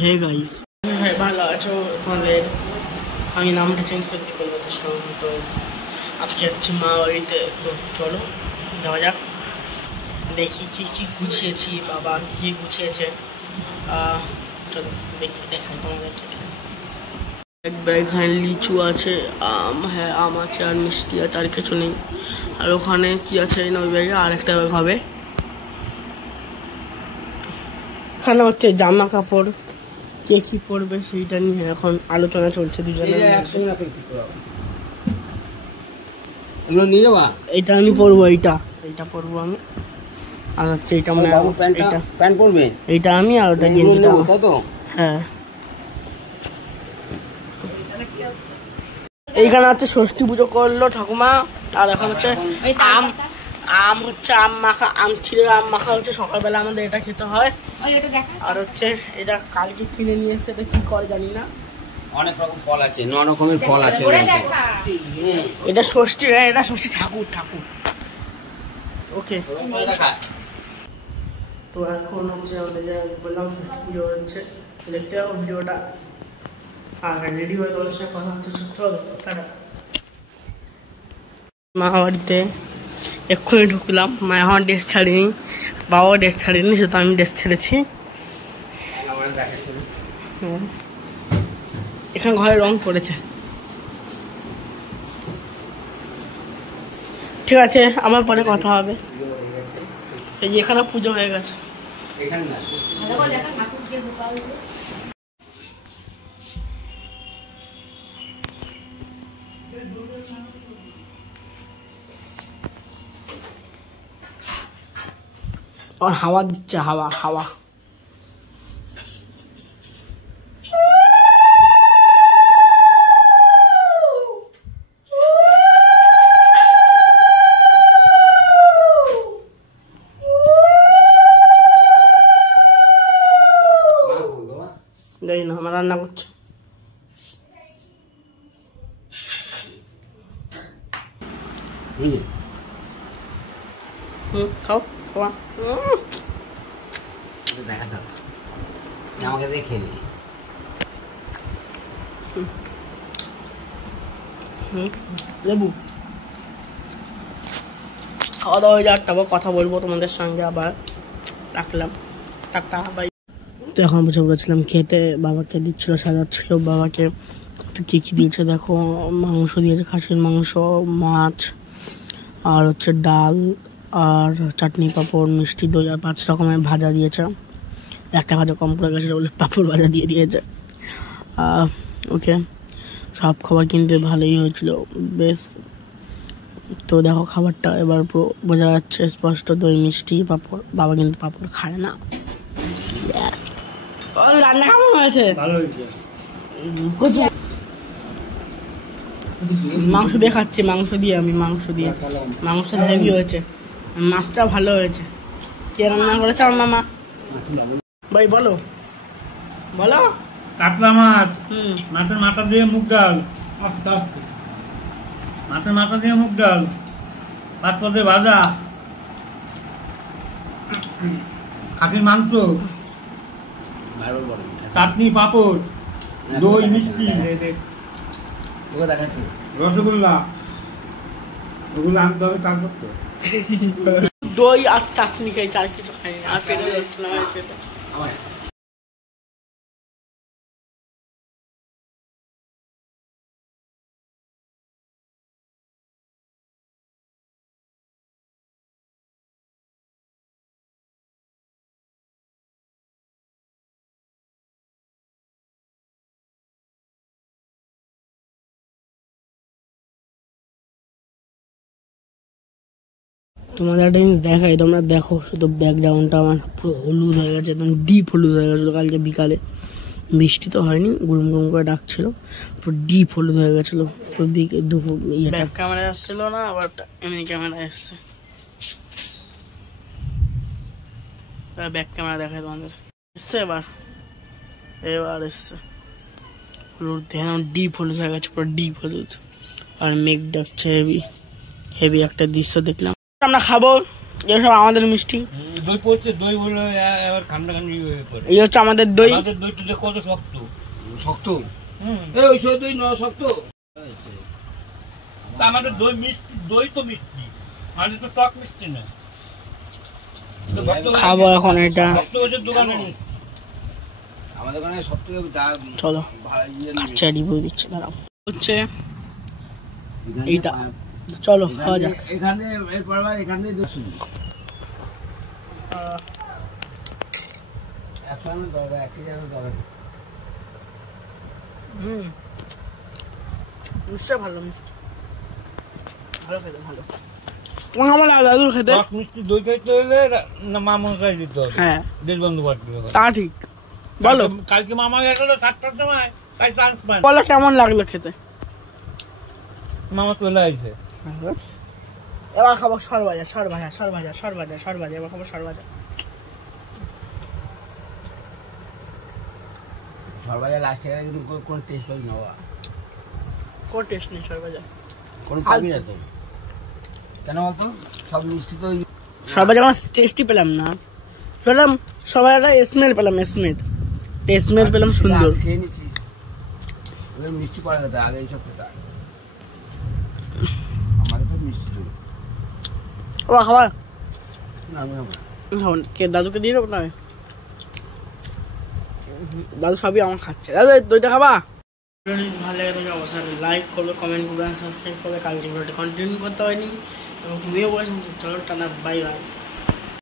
Hey guys, হ্যাঁ ভালো আছো তোমাদের? আমি নামটা চেঞ্জ করে দিই কলকাতার সঙ্গে। তো আজকে হচ্ছে মা বাড়িতে, তো চলো যাওয়া যাক। দেখি কী কী গুছিয়েছি, বাবা কী গুছিয়েছে। চলো দেখি, দেখাই তোমাদের। ঠিক আছে, এক ব্যাগ এখানে লিচু আছে, আম, হ্যাঁ আম আছে, আর মিষ্টি আছে, আর কিছু নেই। আর ওখানে কি আছে না, ওই ব্যাগে আর একটা ব্যাগ হবে। এখানে হচ্ছে জামা কাপড়, কে কি পরবে সেইটা নিয়ে এখন আলোচনা চলছে দুজনে। এটা আমি পরবো, এইটা পরবো আমি। আর হচ্ছে এইটা মানে প্যান্ট পরবে, এইটা আমি, আর ওটা গেঞ্জিটা। হ্যাঁ, এইখানে হচ্ছে ষষ্ঠী পুজো করলো ঠাকুমা। আর এখন হচ্ছে আম হচ্ছে আম মাখা, আম ছিল, আম মাখা হচ্ছে সকালবেলা আমাদের এটা খেতে হয়। আর হচ্ছে এটা কালকে কিনে নিয়ে এসে, এটা কি করে জানি না। অনেক রকম ফল আছে, 9 রকমের ফল আছে। এটা ষষ্ঠী, এটা ষষ্ঠী ঠাকুর। ওকে, তো এখন হচ্ছে আমাদের বললাম ষষ্ঠী পুজো হচ্ছে, দেখতে পাবো ভিডিওটা। আর রেডি হয়ে তোমার সাথে কথা হচ্ছে। চলো টাটা। মা বাড়িতে এক্ষুনি ঢুকলাম। মা এখন ড্রেস ছাড়িনি, বাবাও ড্রেস ছাড়িনি, শুধু আমি ড্রেস ছেড়েছি। এখানে ঘরে রং পড়েছে। ঠিক আছে, আমার পরে কথা হবে। এই যে এখানে পুজো হয়ে গেছে। আর হাওয়া দিচ্ছে, হাওয়া। জানি না, আমার রান্না করছে। খাও, খাওয়া। দেখা দাও, আমাকে দেখে নি। লেবু খাওয়া দাওয়া হয়ে যাওয়ার, তারপর কথা বলবো তোমাদের সঙ্গে আবার। রাখলাম, টাটা বাই। তো এখন বসে বলেছিলাম খেতে, বাবাকে দিচ্ছিল, সাজাচ্ছিল বাবাকে। তো কী কী দিয়েছে দেখো, মাংস দিয়েছে, খাসির মাংস, মাছ, আর হচ্ছে ডাল, আর চাটনি, পাঁপড়, মিষ্টি, দই, আর 5 রকমের ভাজা দিয়েছে। একটা ভাজা কম পড়ে গেছিলো বলে পাঁপড় ভাজা দিয়ে দিয়েছে। ওকে, সব খাবার কিন্তু ভালোই হয়েছিল, বেশ। তো দেখো খাবারটা এবার পুরো বোঝা যাচ্ছে স্পষ্ট, দই, মিষ্টি, পাঁপড়। বাবা কিন্তু পাঁপড় খায় না। রান্না কেমন হয়েছে? মাংস দিয়ে খাচ্ছি, মাংসটা হেভি হয়েছে, মাছটা ভালো হয়েছে। কে রান্না করেছে? আমার মামা। ভাই বলো কাতলা মাছ, মাছের মাথা দিয়ে মুগ ডাল, মাছের মাথা দিয়ে মুগ ডাল, 5 পদের ভাজা, খাসির মাংস, চাটনি, পাঁপড়, দই, মিষ্টি, রসগোল্লা। ওগুলো আনতে হবে তারপর তো। দই আর চাটনি খাই, আর কিছু খাই, আর পেটে যাচ্ছে না পেটে। তোমাদের একটা জিনিস দেখাই, তোমরা দেখো শুধু ব্যাকগ্রাউন্ডটা আমার পুরো হলুদ হয়ে গেছে, একদম ডিপ হলুদ হয়ে গেছিলো। কালকে বিকালে বৃষ্টি তো হয়নি, গুরুম গুরুম করে ডাকছিল, পুরো ডিপ হলুদ হয়ে গেছিলো। দুপুর ব্যাক ক্যামেরায় আসছিল না, আবার এমনি ক্যামেরায় এসছে। ব্যাক ক্যামেরা দেখায় তোমাদের, এসছে এবার এসছে। হলুদ একদম ডিপ হলুদ হয়ে গেছে, পুরো ডিপ হলুদ। আর মেঘ ডাকছে, হেভি একটা দৃশ্য দেখলাম। আমরা খাবো, এসব আমাদের মিষ্টি। দই পড়ছে, দই বলে আবার ঠান্ডা ঠান্ডা হয়ে পড়ে। এই হচ্ছে আমাদের দই। আমাদের দইটা যে কত শক্ত। শক্ত হুম, এই ওই সব দই শক্ত। তা আমাদের দই মিষ্টি, দই তো মিষ্টি, আমাদের তো টক মিষ্টি না। খাবো এখন এটা। শক্ত হচ্ছে দোকানে মিষ্টি। আমাদের ওখানে সবথেকে চলো ভালো আচ্ছা রিভিউ দিচ্ছি, দাঁড়াও। হচ্ছে এইটা, চলো খাওয়া যাক। এখানে এরপর এখানে দেখুন 100 টাকা 1 কেজি টাকা। মিষ্টি ভালো, মিষ্টি ভালো খেতে, ভালো। তোমার আমার দাদু খেতে টক মিষ্টি দই খাইতে হলে না মামন খাই দিতে হবে। হ্যাঁ দেশবন্ধু পার্টি তা ঠিক। বলো কালকে মামা গেছিল 7টার সময়, তাই চান্স পায়। বলো কেমন লাগলো খেতে? মামা চলে আসছে। এবার খাবো সরভাজা, সরভাজা, সরভাজা, সরভাজা, সরভাজা। এবার খাবো সরভাজা। সরবাজা লাস্ট টাকা কিন্তু কোন টেস্ট পাবি না বাবা, কোন টেস্ট নেই সরভাজা, কোন পাবি না তো। কেন বলতো? সব মিষ্টি তো সরভাজা আমার টেস্টি পেলাম না, পেলাম সরভাজাটা স্মেল পেলাম, স্মেল পেলাম সুন্দর। খেয়ে নিচ্ছিস, ওদের মিষ্টি পড়ে গেছে আগে এইসব খেতে। আমাদের তো মিষ্টি ছিল ও খাবার না, আমি খাবো না। কে দাদুকে দিয়ে দেবো না? দাদু সবই আমার খাচ্ছে। দাদু দইটা খাবা? ভালো লাগে তুমি অবশ্যই লাইক করবে, কমেন্ট করবে, সাবস্ক্রাইব করবে। কালকে ভিডিওটা কন্টিনিউ করতে হয়নি এবং ঘুমিয়ে পড়েছেন। চলো টাটা, বাই বাই।